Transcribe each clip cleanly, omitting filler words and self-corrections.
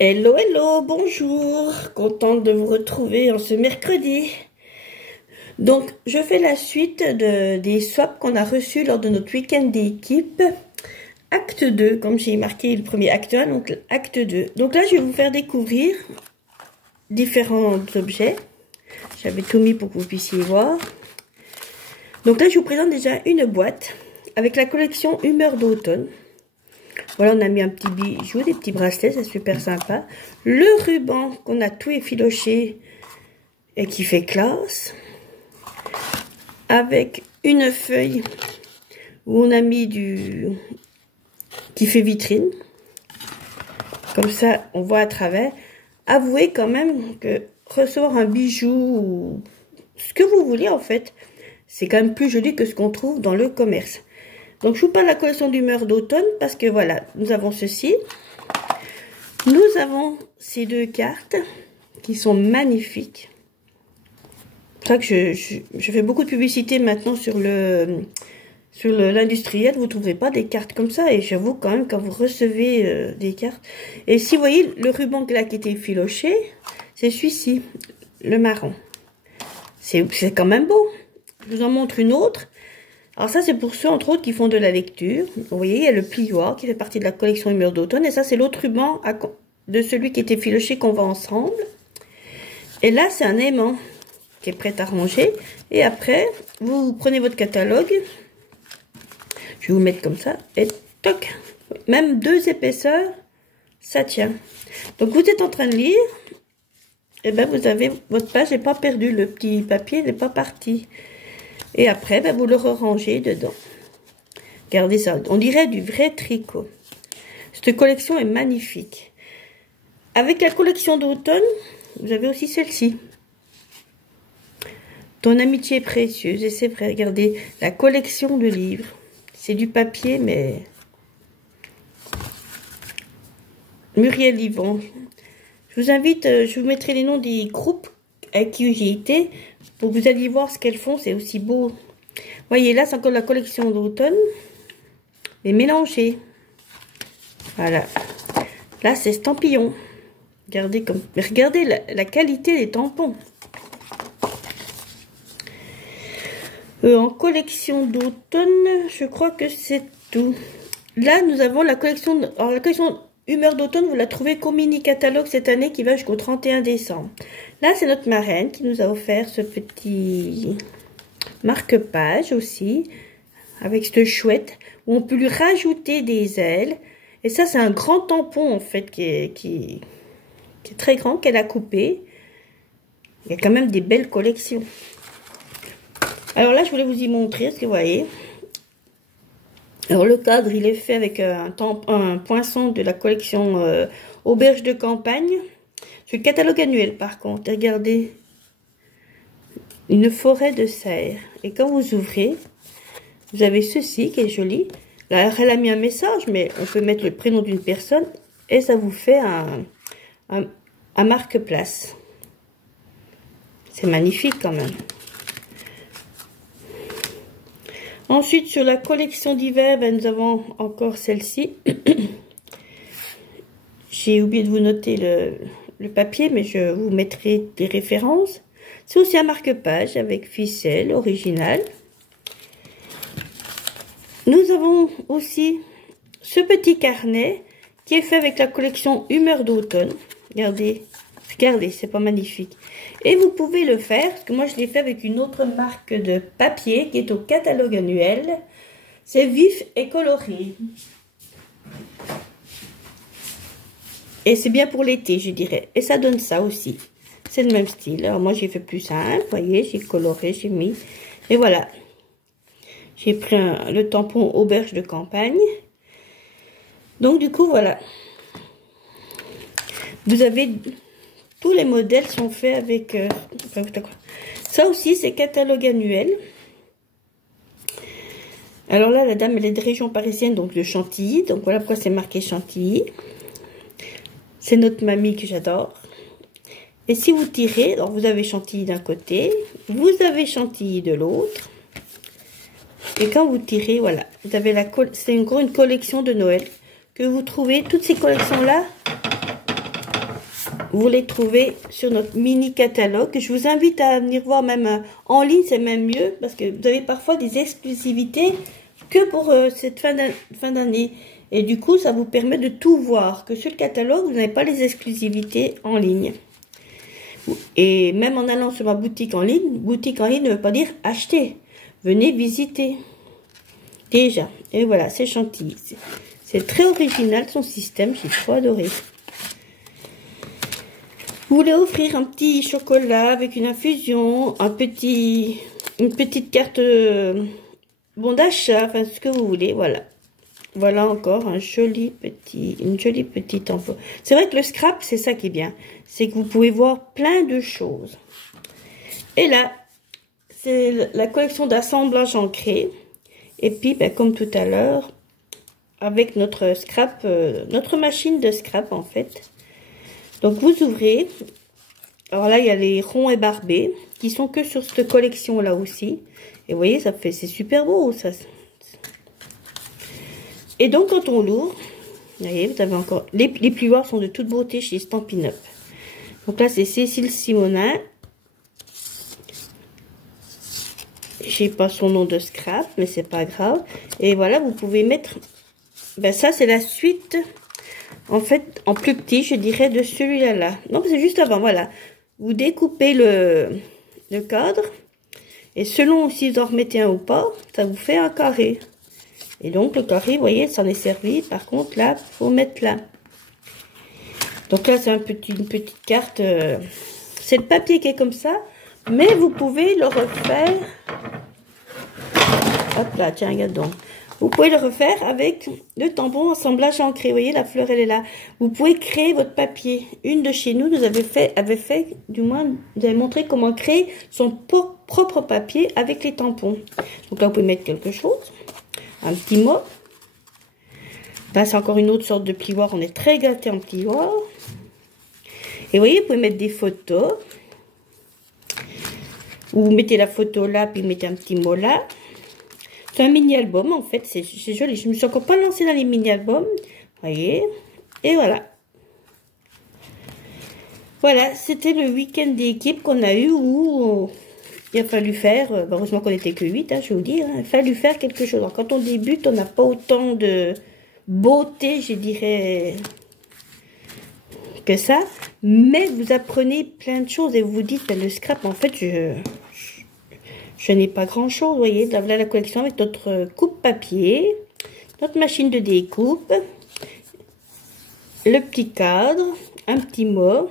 Hello, hello, bonjour, contente de vous retrouver en ce mercredi. Donc, je fais la suite des swaps qu'on a reçus lors de notre week-end d'équipe. Acte 2, comme j'ai marqué le premier acte 1, donc acte 2. Donc là, je vais vous faire découvrir différents objets. J'avais tout mis pour que vous puissiez voir. Donc là, je vous présente déjà une boîte avec la collection Humeur d'automne. Voilà, on a mis un petit bijou, des petits bracelets, c'est super sympa. Le ruban qu'on a tout effiloché et qui fait classe. Avec une feuille où on a mis qui fait vitrine. Comme ça, on voit à travers. Avouez quand même que recevoir un bijou ou ce que vous voulez en fait, c'est quand même plus joli que ce qu'on trouve dans le commerce. Donc, je vous parle de la collection d'humeur d'automne parce que voilà, nous avons ceci. Nous avons ces deux cartes qui sont magnifiques. C'est pour ça que je fais beaucoup de publicité maintenant sur l'industriel. Vous ne trouverez pas des cartes comme ça. Et j'avoue quand même, quand vous recevez des cartes. Et si vous voyez le ruban là qui était effiloché, c'est celui-ci, le marron. C'est quand même beau. Je vous en montre une autre. Alors ça, c'est pour ceux, entre autres, qui font de la lecture. Vous voyez, il y a le plioir qui fait partie de la collection Humeur d'automne. Et ça, c'est l'autre ruban de celui qui est effiloché qu'on va ensemble. Et là, c'est un aimant qui est prêt à ranger. Et après, vous prenez votre catalogue. Je vais vous mettre comme ça. Et toc, même 2 épaisseurs, ça tient. Donc, vous êtes en train de lire. Et bien, vous avez votre page n'est pas perdue. Le petit papier n'est pas parti. Et après, ben, vous le rangez dedans. Regardez ça. On dirait du vrai tricot. Cette collection est magnifique. Avec la collection d'automne, vous avez aussi celle-ci. Ton amitié est précieuse. Et c'est vrai, regardez, la collection de livres. C'est du papier, mais... Muriel Livon. Je vous invite, je vous mettrai les noms des groupes avec qui j'ai été, pour que vous alliez voir ce qu'elles font, c'est aussi beau. Voyez, là, c'est encore la collection d'automne, mais mélangée. Voilà. Là, c'est estampillon. Regardez comme... Regardez la qualité des tampons. En collection d'automne, je crois que c'est tout. Là, nous avons la collection... Alors, la collection Humeur d'automne, vous la trouvez qu'au mini-catalogue cette année qui va jusqu'au 31 décembre. Là, c'est notre marraine qui nous a offert ce petit marque-page aussi, avec cette chouette, où on peut lui rajouter des ailes. Et ça, c'est un grand tampon, en fait, qui est très grand, qu'elle a coupé. Il y a quand même des belles collections. Alors là, je voulais vous y montrer, ce que vous voyez. Alors, le cadre, il est fait avec un poinçon de la collection Auberge de campagne. C'est le catalogue annuel, par contre. Regardez, une forêt de serre. Et quand vous ouvrez, vous avez ceci qui est joli. Là, elle a mis un message, mais on peut mettre le prénom d'une personne. Et ça vous fait un marque-place. C'est magnifique quand même. Ensuite, sur la collection d'hiver, ben, nous avons encore celle-ci. J'ai oublié de vous noter le papier, mais je vous mettrai des références. C'est aussi un marque-page avec ficelle originale. Nous avons aussi ce petit carnet qui est fait avec la collection Humeur d'automne. Regardez, regardez, c'est pas magnifique. Et vous pouvez le faire, parce que moi je l'ai fait avec une autre marque de papier qui est au catalogue annuel. C'est vif et coloré. Et c'est bien pour l'été, je dirais. Et ça donne ça aussi. C'est le même style. Alors moi j'ai fait plus simple, vous voyez, j'ai coloré, j'ai mis. Et voilà. J'ai pris le tampon Auberge de campagne. Donc du coup, voilà. Vous avez... Tous les modèles sont faits avec... ça aussi, c'est catalogue annuel. Alors là, la dame, elle est de région parisienne, donc de Chantilly. Donc voilà pourquoi c'est marqué Chantilly. C'est notre mamie que j'adore. Et si vous tirez, alors vous avez Chantilly d'un côté, vous avez Chantilly de l'autre. Et quand vous tirez, voilà, vous avez c'est une collection de Noël que vous trouvez. Toutes ces collections-là, vous les trouvez sur notre mini catalogue. Je vous invite à venir voir même en ligne, c'est même mieux parce que vous avez parfois des exclusivités que pour cette fin d'année. Et du coup, ça vous permet de tout voir. Que sur le catalogue, vous n'avez pas les exclusivités en ligne. Et même en allant sur ma boutique en ligne ne veut pas dire acheter. Venez visiter. Déjà. Et voilà, c'est chantilly. C'est très original son système, j'ai trop adoré. Vous voulez offrir un petit chocolat avec une infusion, une petite carte bon d'achat, enfin ce que vous voulez, voilà. Voilà encore une jolie petite emploi. C'est vrai que le scrap, c'est ça qui est bien. C'est que vous pouvez voir plein de choses. Et là, c'est la collection d'assemblage ancré. Et puis, ben, comme tout à l'heure, avec notre scrap, notre machine de scrap en fait. Donc vous ouvrez. Alors là, il y a les ronds et barbés qui sont que sur cette collection là aussi. Et vous voyez, c'est super beau ça. Et donc, quand on l'ouvre, vous voyez, vous avez encore... Les plioirs sont de toute beauté chez Stampin' Up. Donc là, c'est Cécile Simonin. J'ai pas son nom de scrap, mais c'est pas grave. Et voilà, vous pouvez mettre... Ben ça, c'est la suite, en fait, en plus petit, je dirais, de celui-là. Non, c'est juste avant, voilà. Vous découpez le cadre. Et selon si vous en remettez un ou pas, ça vous fait un carré. Et donc, le carré, vous voyez, ça en est servi. Par contre, là, il faut mettre là. Donc là, c'est une petite carte. C'est le papier qui est comme ça. Mais vous pouvez le refaire. Hop là, tiens, regarde donc. Vous pouvez le refaire avec le tampon assemblage ancré. Vous voyez, la fleur, elle est là. Vous pouvez créer votre papier. Une de chez nous avait fait, du moins, vous avez montré comment créer son propre papier avec les tampons. Donc là, vous pouvez mettre quelque chose. Un petit mot. Là, c'est encore une autre sorte de plioir. On est très gâtés en plioir. Et vous voyez, vous pouvez mettre des photos. Vous mettez la photo là, puis vous mettez un petit mot là. C'est un mini-album, en fait. C'est joli. Je ne me suis encore pas lancée dans les mini-albums. Vous voyez. Et voilà. Voilà, c'était le week-end d'équipe qu'on a eu où... Il a fallu faire, heureusement qu'on n'était que 8, hein, je vais vous dire, hein, il a fallu faire quelque chose. Alors, quand on débute, on n'a pas autant de beauté, je dirais, que ça. Mais vous apprenez plein de choses et vous vous dites, ben, le scrap, en fait, je n'ai pas grand-chose, vous voyez. Là, la collection avec notre coupe-papier, notre machine de découpe, le petit cadre, un petit mot.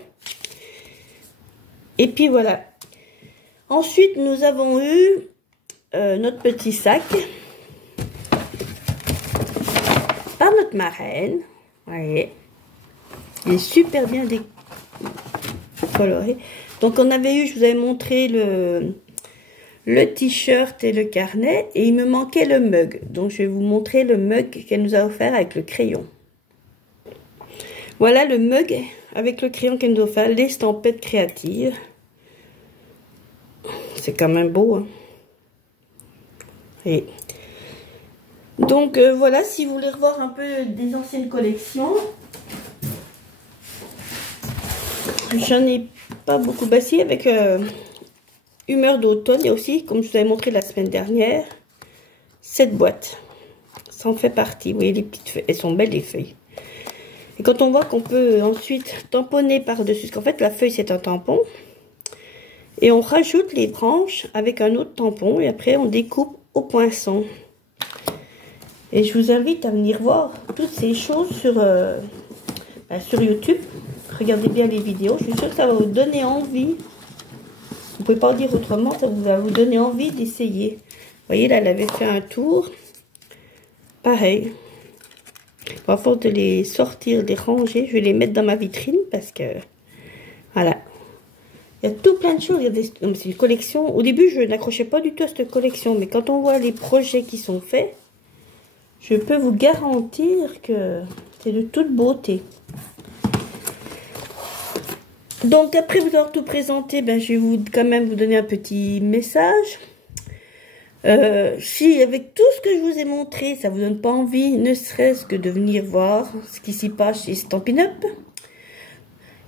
Et puis, voilà. Ensuite, nous avons eu notre petit sac par notre marraine. Vous voyez, il est super bien coloré. Donc, on avait eu, je vous avais montré le t-shirt et le carnet. Et il me manquait le mug. Donc, je vais vous montrer le mug qu'elle nous a offert avec le crayon. Voilà le mug avec le crayon qu'elle nous a offert, l'estampette créative. C'est quand même beau. Hein. Et donc, voilà, si vous voulez revoir un peu des anciennes collections, j'en ai pas beaucoup. Bah si, avec Humeur d'automne, et aussi, comme je vous avais montré la semaine dernière, cette boîte. Ça en fait partie. Vous voyez, les petites feuilles, elles sont belles, les feuilles. Et quand on voit qu'on peut ensuite tamponner par-dessus, parce qu'en fait, la feuille, c'est un tampon. Et on rajoute les branches avec un autre tampon et après on découpe au poinçon. Et je vous invite à venir voir toutes ces choses sur YouTube. Regardez bien les vidéos, je suis sûre que ça va vous donner envie. Vous ne pouvez pas dire autrement, ça va vous donner envie d'essayer. Vous voyez, là, elle avait fait un tour. Pareil. À force de les sortir, de les ranger, je vais les mettre dans ma vitrine parce que... Voilà. Il y a tout plein de choses. C'est une collection. Au début, je n'accrochais pas du tout à cette collection. Mais quand on voit les projets qui sont faits, je peux vous garantir que c'est de toute beauté. Donc, après vous avoir tout présenté, ben, je vais quand même vous donner un petit message. Si avec tout ce que je vous ai montré, ça vous donne pas envie, ne serait-ce que de venir voir ce qui s'y passe chez Stampin' Up,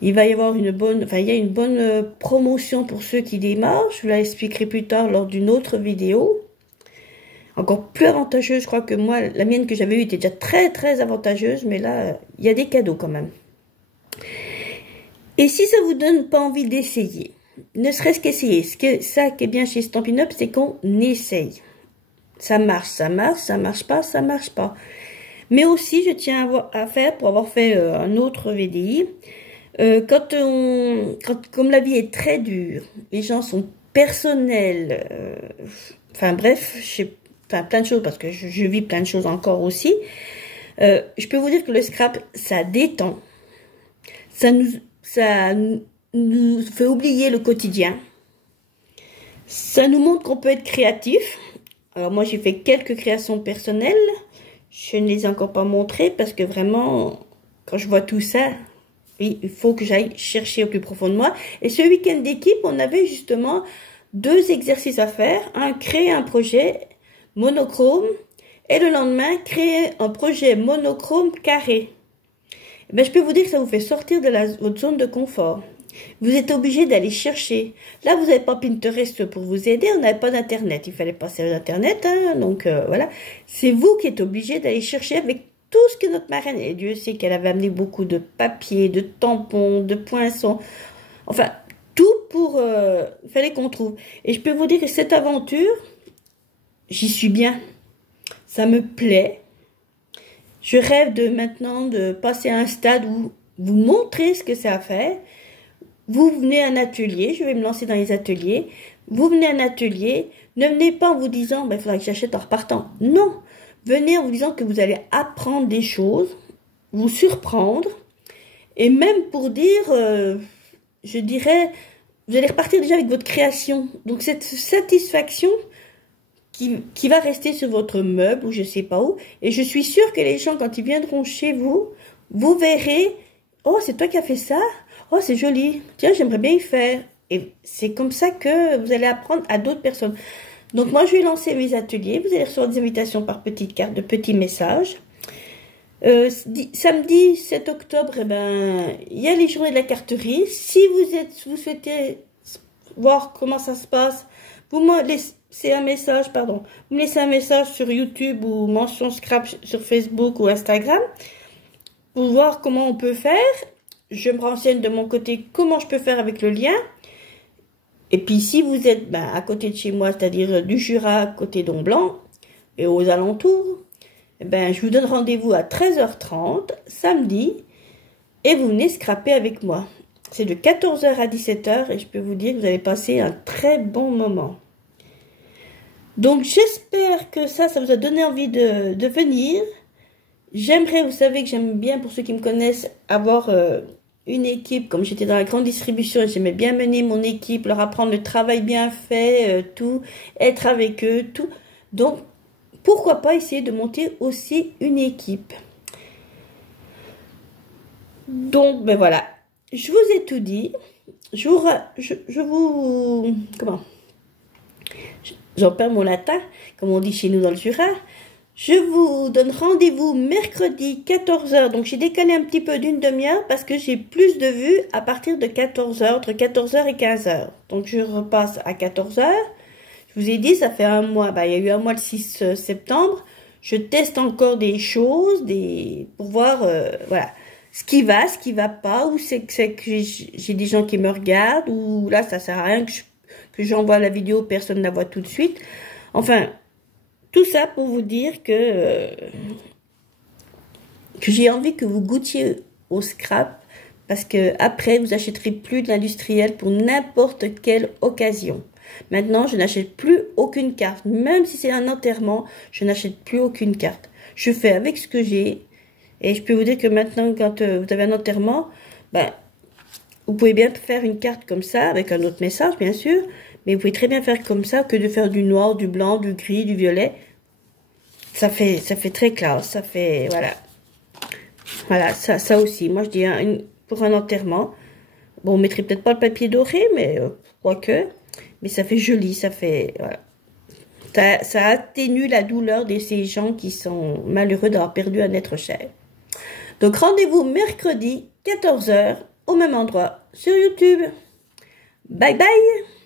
Il va y avoir une bonne, enfin, il y a une bonne promotion pour ceux qui démarrent. Je vous l'expliquerai plus tard lors d'une autre vidéo. Encore plus avantageuse, je crois que moi, la mienne que j'avais eue était déjà très très avantageuse, mais là, il y a des cadeaux quand même. Et si ça vous donne pas envie d'essayer, ne serait-ce qu'essayer, ça qui est bien chez Stampin' Up, c'est qu'on essaye. Ça marche, ça marche, ça marche pas, ça marche pas. Mais aussi, je tiens à faire, pour avoir fait un autre VDI, comme la vie est très dure, les gens sont personnels, enfin bref, enfin plein de choses, parce que je vis plein de choses encore aussi, je peux vous dire que le scrap, ça détend, ça nous fait oublier le quotidien, ça nous montre qu'on peut être créatif. Alors moi j'ai fait quelques créations personnelles, je ne les ai encore pas montrées parce que vraiment, quand je vois tout ça, oui, il faut que j'aille chercher au plus profond de moi. Et ce week-end d'équipe, on avait justement 2 exercices à faire. Un, créer un projet monochrome. Et le lendemain, créer un projet monochrome carré. Eh bien, je peux vous dire que ça vous fait sortir de votre zone de confort. Vous êtes obligé d'aller chercher. Là, vous n'avez pas Pinterest pour vous aider. On n'avait pas d'Internet. Il fallait passer à l'Internet. Hein, donc, voilà. C'est vous qui êtes obligé d'aller chercher avec tout ce que notre marraine, et Dieu sait qu'elle avait amené beaucoup de papier, de tampons, de poinçons, enfin, tout pour, il fallait qu'on trouve. Et je peux vous dire que cette aventure, j'y suis bien. Ça me plaît. Je rêve maintenant de passer à un stade où vous montrez ce que c'est à faire. Vous venez à un atelier, je vais me lancer dans les ateliers. Vous venez à un atelier, ne venez pas en vous disant, ben, il faudra que j'achète en repartant. Non! Venez en vous disant que vous allez apprendre des choses, vous surprendre, et même pour dire, je dirais, vous allez repartir déjà avec votre création. Donc cette satisfaction qui va rester sur votre meuble ou je sais pas où, et je suis sûre que les gens, quand ils viendront chez vous, vous verrez, oh c'est toi qui as fait ça, oh c'est joli, tiens j'aimerais bien y faire. Et c'est comme ça que vous allez apprendre à d'autres personnes. Donc moi je vais lancer mes ateliers, vous allez recevoir des invitations par petites cartes, de petits messages. Samedi 7 octobre, eh ben, il y a les journées de la carterie. Si vous souhaitez voir comment ça se passe, vous me laissez un message, pardon, vous me laissez un message sur YouTube ou mention scrap sur Facebook ou Instagram pour voir comment on peut faire. Je me renseigne de mon côté comment je peux faire avec le lien. Et puis, si vous êtes à côté de chez moi, c'est-à-dire du Jura, côté Dom-Blanc, et aux alentours, je vous donne rendez-vous à 13h30, samedi, et vous venez scraper avec moi. C'est de 14h à 17h, et je peux vous dire que vous allez passer un très bon moment. Donc, j'espère que ça vous a donné envie de venir. J'aimerais, vous savez que j'aime bien, pour ceux qui me connaissent, avoir une équipe, comme j'étais dans la grande distribution, j'aimais bien mener mon équipe, leur apprendre le travail bien fait, tout, être avec eux, tout. Donc, pourquoi pas essayer de monter aussi une équipe. Donc, voilà. Je vous ai tout dit. J'en perds mon latin, comme on dit chez nous dans le Jura. Je vous donne rendez-vous mercredi 14h. Donc, j'ai décalé un petit peu d'une demi-heure parce que j'ai plus de vues à partir de 14h, entre 14h et 15h. Donc, je repasse à 14h. Je vous ai dit, ça fait un mois. Il y a eu un mois le 6 septembre. Je teste encore des choses, pour voir, voilà, ce qui va pas, ou c'est que j'ai des gens qui me regardent, ou là, ça sert à rien que j'envoie la vidéo, personne ne la voit tout de suite. Enfin, tout ça pour vous dire que j'ai envie que vous goûtiez au scrap, parce que après vous achèterez plus de l'industriel pour n'importe quelle occasion. Maintenant, je n'achète plus aucune carte. Même si c'est un enterrement, je n'achète plus aucune carte. Je fais avec ce que j'ai. Et je peux vous dire que maintenant, quand vous avez un enterrement, vous pouvez bien faire une carte comme ça, avec un autre message, bien sûr. Mais vous pouvez très bien faire comme ça, que de faire du noir, du blanc, du gris, du violet. Ça fait très classe. Ça fait, voilà. Voilà, ça aussi. Moi, je dis, pour un enterrement. Bon, on mettrait peut-être pas le papier doré, mais quoique. Mais ça fait joli, ça fait, voilà. Ça atténue la douleur de ces gens qui sont malheureux d'avoir perdu un être cher. Donc, rendez-vous mercredi, 14h, au même endroit sur YouTube. Bye bye!